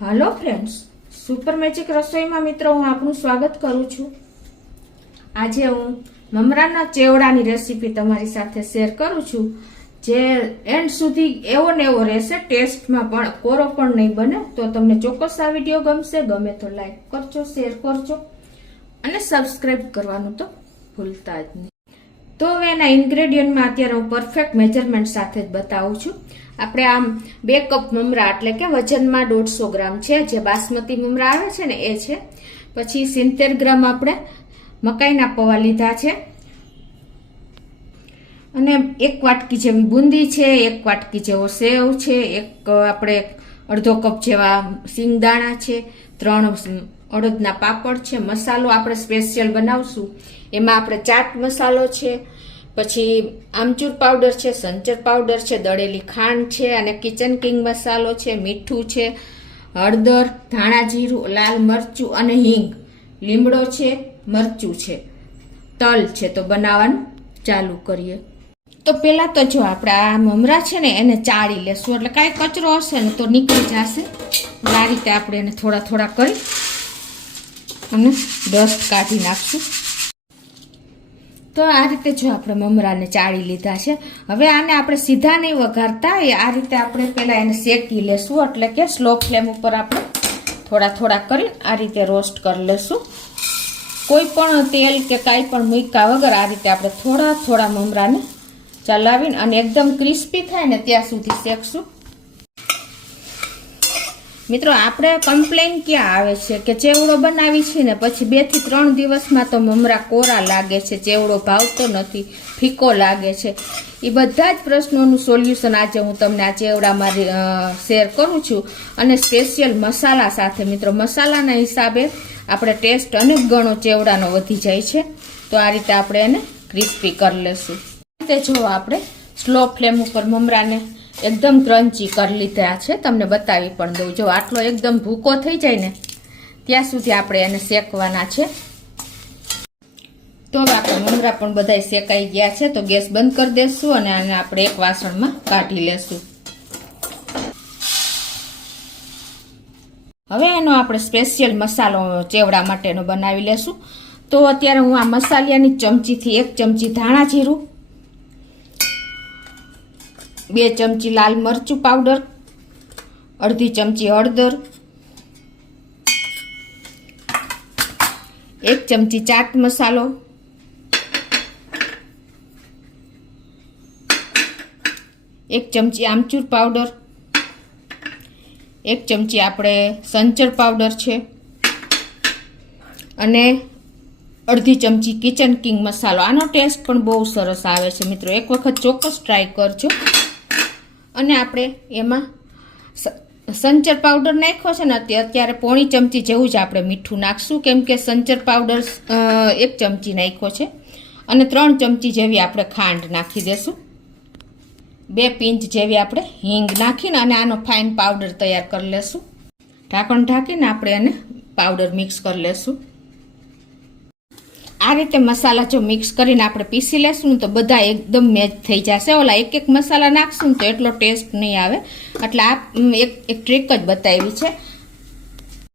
Hello friends, super magic रसोई में मित्रों हूँ आपनु स्वागत करूँ छूं। आज हूँ ममराना चेवड़ानी रेसिपी तमारी साथे शेर करूँ छूं, जे एंड सुधी एवो ने एवो रहेशे, टेस्ट में पण कोरो पण नहीं बने। तो तमने चोक्कस आ विडियो गमशे, गमे तो लाइक करजो, शेर करजो अने सब्सक्राइब करवानुं तो भूलता ज नहीं। तो हवे एना इन्ग्रेडियंट में अत्यारे हूँ परफेक्ट मेजरमेंट साथे ज बतावुं छुं। આપણે આમ 2 કપ મમરા એટલે કે વજનમાં 150 ગ્રામ છે, જે બાસમતી મમરા આવે છે ને એ છે। પછી 70 ગ્રામ આપણે મકાઈના પૌવા લીધા છે અને 1 વાટકી જેવી બુંદી છે, 1 વાટકી જેવો સેવ છે, એક આપણે અડધો કપ જેવા સિંગદાણા છે, 3 અડદના પાપડ છે। મસાલો આપણે સ્પેશિયલ બનાવશું, એમાં આપણે ચાટ મસાલો છે, પછી આમચૂર પાવડર છે, સંચર પાવડર છે, દળેલી ખાંડ છે અને કિચન કિંગ મસાલો છે, મીઠું છે, હળદર, ધાણા જીરું, લાલ મરચું અને હિંગ, લીમડો છે, મરચું છે, તલ છે। તો બનાવવાનું ચાલુ કરીએ। તો પહેલા તો જો આપણે આ મમરા છે ને એને ચાળી લેશું, એટલે કાંઈ કચરો હશે ને તો નીકળી જશે। આ રીતે આપણે એને થોડા થોડા કરી અને ડસ્ટ કાઢી નાખશું। तो आ रीते जो आपणे ममराने चाળી लीधा छे। हवे आने आपणे सीधा नहीं वघारता, आ रीते आपणे पहेला एने शेकी लेशुं, એટલે કે स्लो फ्लेम पर आपणे थोड़ा थोड़ा करी आ रीते रोस्ट कर लेशुं। कोई पण तेल के काई पण मूक्या वगर आ रीते आपणे थोड़ा थोड़ा ममराने चलावीने अने एकदम क्रिस्पी थाय ने त्यां सुधी शेकशुं। मित्रों, आपणे कम्प्लेन क्या आवे छे के चेवड़ो बनावी छे ने पछी 2 થી 3 દિવસमां तो ममरा कोरा लागे छे, चेवड़ो भावतो नथी, फीको लागे छे। ए बधा ज प्रश्नोनुं सोल्यूशन आज हूँ तमने आ चेवड़ामां शेर करूं छुं अने स्पेशियल मसाला साथे। मित्रों, मसालाना हिसाबे आपणे टेस्ट अनेक गणो चेवड़ानो वधी जाय छे। तो आ रीते आपणे एने क्रिस्पी कर लेशुं। ते जो आपणे स्लो फ्लेम पर ममराने एकदम क्रंची कर लीधा छे, तमने बतावी पण दઉં। जो आटलो एकदम भूको थई जाय ने त्यां सुधी आपणे एने शेकवाना छे। तो आपणे ममरा पण बधाय शेकाई गया छे, तो गैस बंद कर देशुं अने आने आपणे एक वासणमां काढी लेशुं। हवे एनो आपणे स्पेशियल मसालो चेवड़ा माटेनो बनावी लेशुं। तो अत्यारे हुं आ मसालियानी चमचीथी 1 चमची धाणा जीरुं, 2 चमची लाल मरचू पाउडर, अर्धी चमची हळदर, 1 चमची चाट मसालो, 1 चमची आमचूर पाउडर, 1 चमची आपणे संचर पाउडर छे अने अर्धी चमची किचन किंग मसालो। आनो टेस्ट पण बहुत सरस आवे छे। मित्रों, एक वखत चोक्कस ट्राय करजो। અને આપણે એમાં સંચર પાવડર નાખ્યો છે ને અત્યારે 1/2 ચમચી જેવું જ આપણે મીઠું નાખશું, કેમ કે સંચર પાવડર 1 ચમચી નાખ્યો છે અને 3 ચમચી જેવી આપણે ખાંડ નાખી દેશું, 2 પિંચ જેવી આપણે હિંગ નાખીને અને આનો ફાઇન પાવડર તૈયાર કરી લેશું। ઢાંકણ ઢાંકીને આપણે એને પાવડર મિક્સ કરી લેશું। आ रीते मसाला जो मिक्स करीने आपणे पीसी लेशुं तो बधा एकदम मेच थई जशे। ओला एक एक मसाला नाखशुं तो एटलो टेस्ट नहीं आवे, એટલે આ એક ટ્રીક જ બતાવી છે।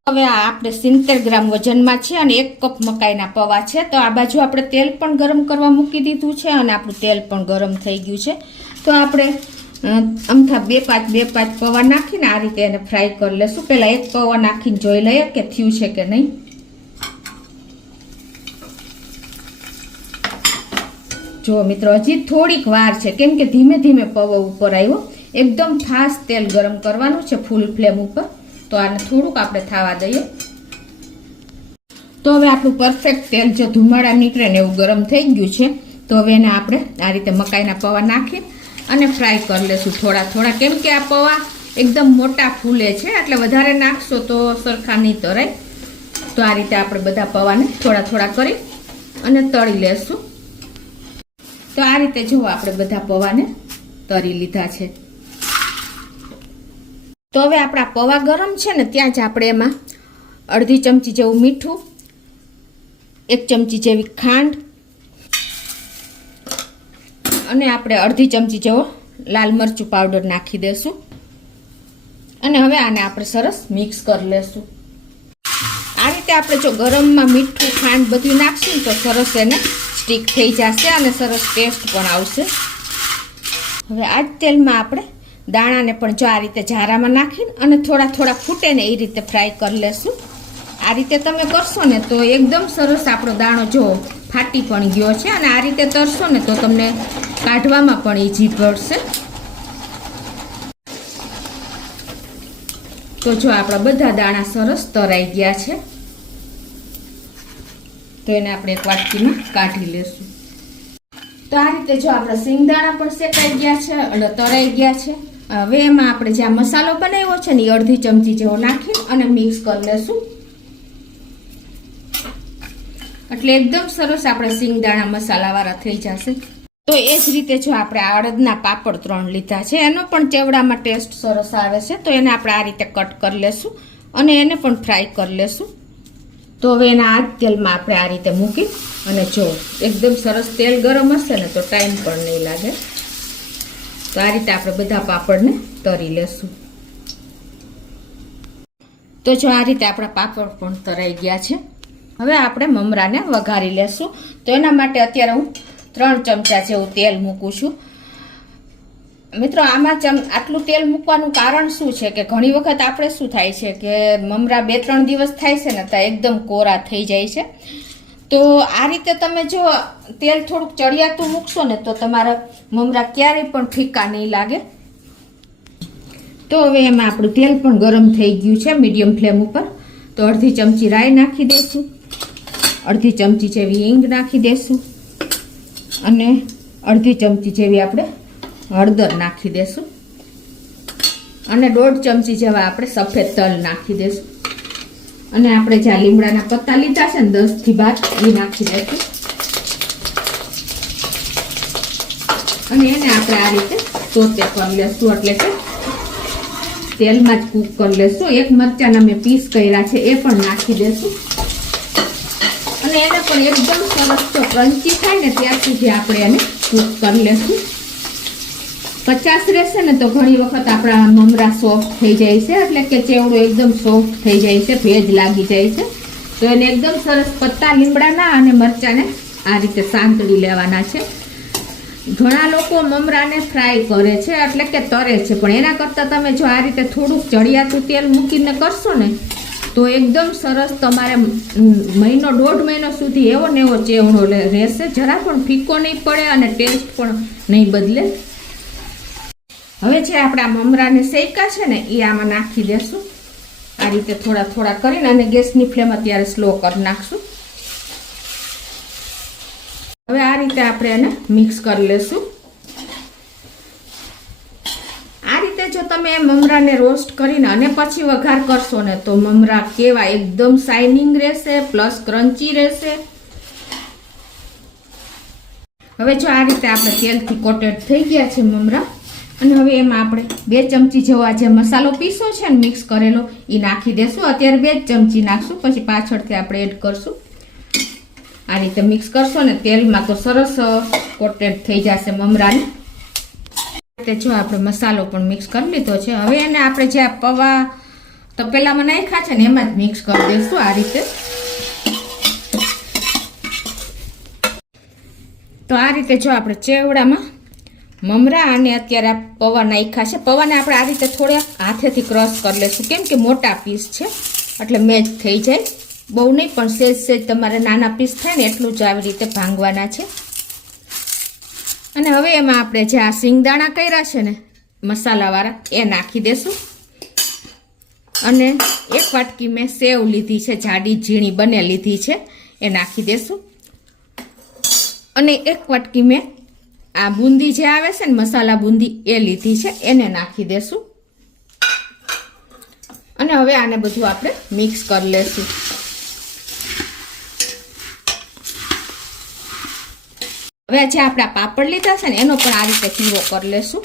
હવે આ આપણે 70 ગ્રામ વજનમાં છે અને 1 કપ મકાઈના પૌવા છે। તો આ બાજુ આપણે તેલ પણ ગરમ કરવા મૂકી દીધું છે અને આપણું તેલ પણ ગરમ થઈ ગયું છે। તો આપણે અમથા 2-5 પૌવા નાખીને આ રીતે એને ફ્રાય કરી લેશું। પહેલા એક પૌવા નાખીને જોઈ લઈએ કે થયું છે કે નહીં। जो मित्रों, हजी थोड़ीक वार छे, केम के धीमे धीमे पौवा उपर आव्यो। एकदम फास्ट तेल गरम करवानुं छे फूल फ्लेम उपर। तो आने थोड़ुंक आपणे थावा दઈએ। तो हवे आपणुं परफेक्ट तेल जो धुमाड़ा નીકળે ને એવું गरम થઈ ગયું છે। तो हवे એને આપણે આ રીતે મકાઈના પૌવા નાખી અને ફ્રાય કરી લેશું થોડા થોડા, કેમ કે આ પૌવા એકદમ મોટા ફૂલે છે, એટલે વધારે નાખશો તો સરખા નહીં તરાય। તો આ રીતે આપણે બધા પૌવાને થોડા થોડા કરી અને તળી લેશું। तो आ रीते जो आपणे बधा पौवाने तरी लीधा छे। तो हवे आपणा पौवा गरम छे ने त्यां ज आपणे एमां अर्धी चमची जेवुं मीठुं, 1 चमची जेवी खांड અને આપણે અડધી ચમચી જેવો લાલ મરચું પાવડર નાખી દેશું। અને હવે આને આપણે સરસ મિક્સ કરી લેશું. આ રીતે આપણે જો ગરમમાં મીઠું ખાંડ બધું નાખશું તો સરસ એને સ્ટીક થઈ જશે અને સરસ ટેસ્ટ પણ આવશે. હવે આ જ તેલમાં આપણે દાણાને પણ જો આ રીતે જારામાં નાખીને અને થોડા થોડા ફૂટે ને એ રીતે ફ્રાય કરી લેશું. આ રીતે તમે કરશો ને તો એકદમ સરસ આપણો દાણો જો ફાટી પણ ગયો છે અને આ રીતે તરશો ને તો તમને કાઢવામાં પણ ઈઝી પડશે. તો જો આપણા બધા દાણા સરસ તરાઈ ગયા છે તો એને આપણે એક વાટકીમાં કાઢી લેશું. તો આ રીતે જો આપણા સિંગદાણા પણ શેકાઈ ગયા છે અને તરાઈ ગયા છે. હવે એમાં આપણે જે આ મસાલો બનાવ્યો છે ને એ અડધી ચમચી જેવો નાખી અને મિક્સ કરી લેશું. એટલે એકદમ સરસ આપણે સિંગદાણા મસાલાવાળા થઈ જશે. તો એ જ રીતે જો આપણે અડદના પાપડ 3 લીધા છે એનો પણ ચેવડામાં ટેસ્ટ સરસ આવે છે. તો એને આપણે આ રીતે કટ કરી લેશું અને એને પણ ફ્રાય કરી લેશું. તો હવે એના આ જ તેલમાં આપણે આ રીતે મૂકી અને જો એકદમ સરસ તેલ ગરમ હશે ને તો ટાઈમ પણ નહીં લાગે. તો આ રીતે આપણે બધા પાપડને તરી લેશું. તો જો આ રીતે આપણા પાપડ પણ તરાઈ ગયા છે. હવે આપણે મમરાને વઘારી લેશું. તો એના માટે અત્યારે હું 3 ચમચા જેવું તેલ મૂકું છું. મિત્રો આમાં આટલું તેલ મૂકવાનું કારણ શું છે કે ઘણી વખત આપણે શું થાય છે કે મમરા 2-3 દિવસ થાય છે ને તો એકદમ કોરા થઈ જાય છે. તો આ રીતે તમે જો તેલ થોડુંક ચડિયાતું મૂકશો ને તો તમારા મમરા ક્યારેય પણ ફીકા નહીં લાગે. તો હવે એમાં આપણું તેલ પણ ગરમ થઈ ગયું છે મીડિયમ ફ્લેમ ઉપર. તો અડધી ચમચી રાઈ નાખી દઈશું, અડધી ચમચી જેવી હિંગ નાખી દઈશું અને અડધી ચમચી જેવી આપણે હળદર નાખી દઈશું અને 1.5 ચમચી જેવા આપણે સફેદ તલ નાખી દઈશું અને આપણે જે લીમડાના પત્તા લીધા છે ને 10 થી 12 એ નાખી દઈશું અને એને આપણે આ રીતે સોતે કરી લેશું. એટલે કે તેલમાં જ કૂક કરી લેશું. 1 મરચાના મેં પીસ કર્યા છે એ પણ નાખી દઈશું અને એને પણ એકદમ સરસ તો ક્રન્ચી થાય ને ત્યાં સુધી આપણે એને કૂક કરી લેશું. 50 રહેશે ને તો ઘણી વખત આપણા મમરા સોફ્ટ થઈ જાય છે. એટલે કે ચેવડો એકદમ સોફ્ટ થઈ જાય છે, ભેજ લાગી જાય છે. તો એને એકદમ સરસ પત્તા લીમડાના અને મરચાને આ રીતે સાંતળી લેવાના છે. ઘણા લોકો મમરાને ફ્રાય કરે છે એટલે કે તરે છે, પણ એના કરતાં તમે જો આ રીતે થોડુંક ચડિયાતું તેલ મૂકીને કરશો ને તો એકદમ સરસ તમારે 1.5 મહિનો સુધી એવો ને એવો ચેવડો રહેશે. જરા પણ ફીકો નહીં પડે અને ટેસ્ટ પણ નહીં બદલે. હવે જે આપણા મમરાને શેકા છે ને એ આમાં નાખી દેશું. આ રીતે થોડા થોડા કરીને અને ગેસની ફ્લેમ અત્યારે સ્લો કરી નાખશું. હવે આ રીતે આપણે એને મિક્સ કરી લેશું. આ રીતે જો તમે મમરાને રોસ્ટ કરીને અને પછી વઘાર કરશો ને તો મમરા કેવા એકદમ શાઇનિંગ રહેશે પ્લસ ક્રન્ચી રહેશે. હવે જો આ રીતે આપણે તેલથી કોટેડ થઈ ગયા છે મમરા અને હવે એમાં આપણે 2 ચમચી જેવો આ જે મસાલો પીસો છે ને મિક્સ કરેલો એ નાખી દેશું. અત્યારે 2 ચમચી નાખશું, પછી પાછળથી આપણે એડ કરશું. આ રીતે મિક્સ કરશો ને તેલમાં તો સરસ કોટેડ થઈ જશે મમરાને. જો આપણે મસાલો પણ મિક્સ કરી લીધો છે. હવે એને આપણે જે પૌવા તપેલામાં નાખ્યા છે ને એમાં જ મિક્સ કરી દઈશું આ રીતે. તો આ રીતે જો આપણે ચેવડામાં મમરા અને અત્યારે પૌવા નાખ્યા છે. પૌવાને આપણે આ રીતે થોડા હાથેથી ક્રશ કરી લઈશું કેમ કે મોટા પીસ છે એટલે મેચ થઈ જાય. બહુ નહીં પણ સેજ તમારે નાના પીસ થાય ને એટલું જ આવી રીતે ભાંગવાના છે. અને હવે એમાં આપણે જે આ સિંગદાણા કર્યા છે ને મસાલાવાળા એ નાખી દેશું અને 1 વાટકી મેં સેવ લીધી છે, જાડી ઝીણી બને લીધી છે એ નાખી દેશું અને 1 વાટકી મેં આ બુંદી જે આવે છે ને મસાલા બુંદી એ લીધી છે એને નાખી દેશું અને હવે આને બધું આપણે મિક્સ કરી લેશું. હવે જે આપણા પાપડ લીધા છે ને એનો પણ આ રીતે ચૂરો કરી લેશું.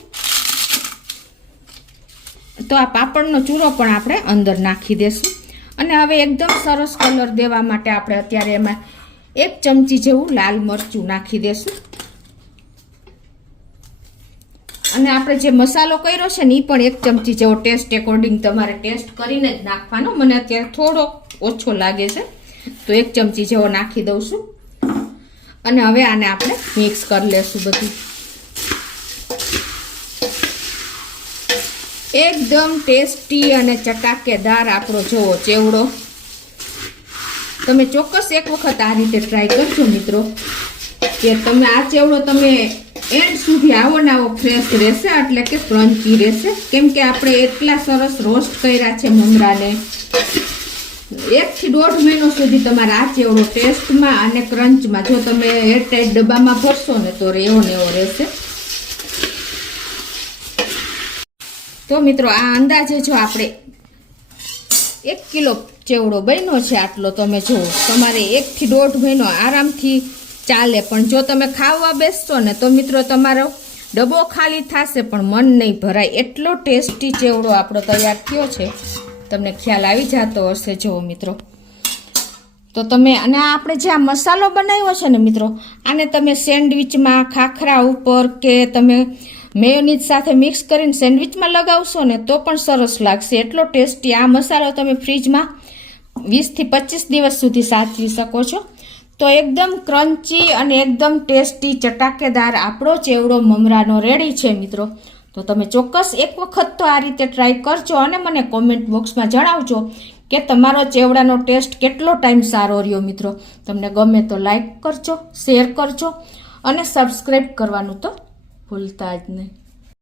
તો આ પાપડનો ચૂરો પણ આપણે અંદર નાખી દેશું અને હવે એકદમ સરસ કલર દેવા માટે આપણે અત્યારે એમાં 1 ચમચી જેવું લાલ મરચું નાખી દેશું અને આપણે જે મસાલો કર્યો છે ને એ પણ 1 ચમચી જેવો ટેસ્ટ એકોર્ડિંગ તમારે ટેસ્ટ કરીને જ નાખવાનો. મને અત્યારે થોડો ઓછો લાગે છે તો 1 ચમચી જેવો નાખી દઉં છું. અને હવે આને આપણે મિક્સ કરી લેશું બધું. એકદમ ટેસ્ટી અને ચટાકેદાર આપણો જોવો ચેવડો. તમે ચોક્કસ એક વખત આ રીતે ટ્રાય કરજો મિત્રો, કે તમે આ ચેવડો તમે એન્ડ સુધી આવો ને આવો ફ્રેશ રહેશે, એટલે કે ક્રન્ચી રહેશે. કેમ કે આપણે એટલા સરસ રોસ્ટ કર્યા છે મમરાને. 1 થી 1.5 મહિનો સુધી તમારે આ ચેવડો ટેસ્ટમાં અને ક્રંચમાં, જો તમે એરટાઈટ ડબ્બામાં ભરશો ને તો એવો ને એવો રહેશે. તો મિત્રો આ અંદાજે જો આપણે 1 કિલો ચેવડો બન્યો છે આટલો. તમે જુઓ તમારે 1 થી 1.5 મહિનો આરામથી ચાલે. પણ જો તમે ખાવા બેસશો ને તો મિત્રો તમારો ડબ્બો ખાલી થશે પણ મન નહીં ભરાય. એટલો ટેસ્ટી ચેવડો આપણો તૈયાર થયો છે, તમને ખ્યાલ આવી જતો હશે. જુઓ મિત્રો, તો તમે અને આપણે જે આ મસાલો બનાવ્યો છે ને મિત્રો, આને તમે સેન્ડવિચમાં, ખાખરા ઉપર કે તમે મેયોનીઝ સાથે મિક્સ કરીને સેન્ડવિચમાં લગાવશો ને તો પણ સરસ લાગશે. એટલો ટેસ્ટી આ મસાલો તમે ફ્રીજમાં 20 થી 25 દિવસ સુધી સાચવી શકો છો. તો એકદમ ક્રન્ચી અને એકદમ ટેસ્ટી ચટાકેદાર આપણો ચેવડો મમરાનો રેડી છે મિત્રો. તો તમે ચોક્કસ એક વખત તો આ રીતે ટ્રાય કરજો અને મને કોમેન્ટ બોક્સમાં જણાવજો કે તમારો ચેવડાનો ટેસ્ટ કેટલો ટાઈમ સારો રહ્યો. મિત્રો તમને ગમે તો લાઈક કરજો, શેર કરજો અને સબસ્ક્રાઈબ કરવાનું તો ભૂલતા જ નહીં.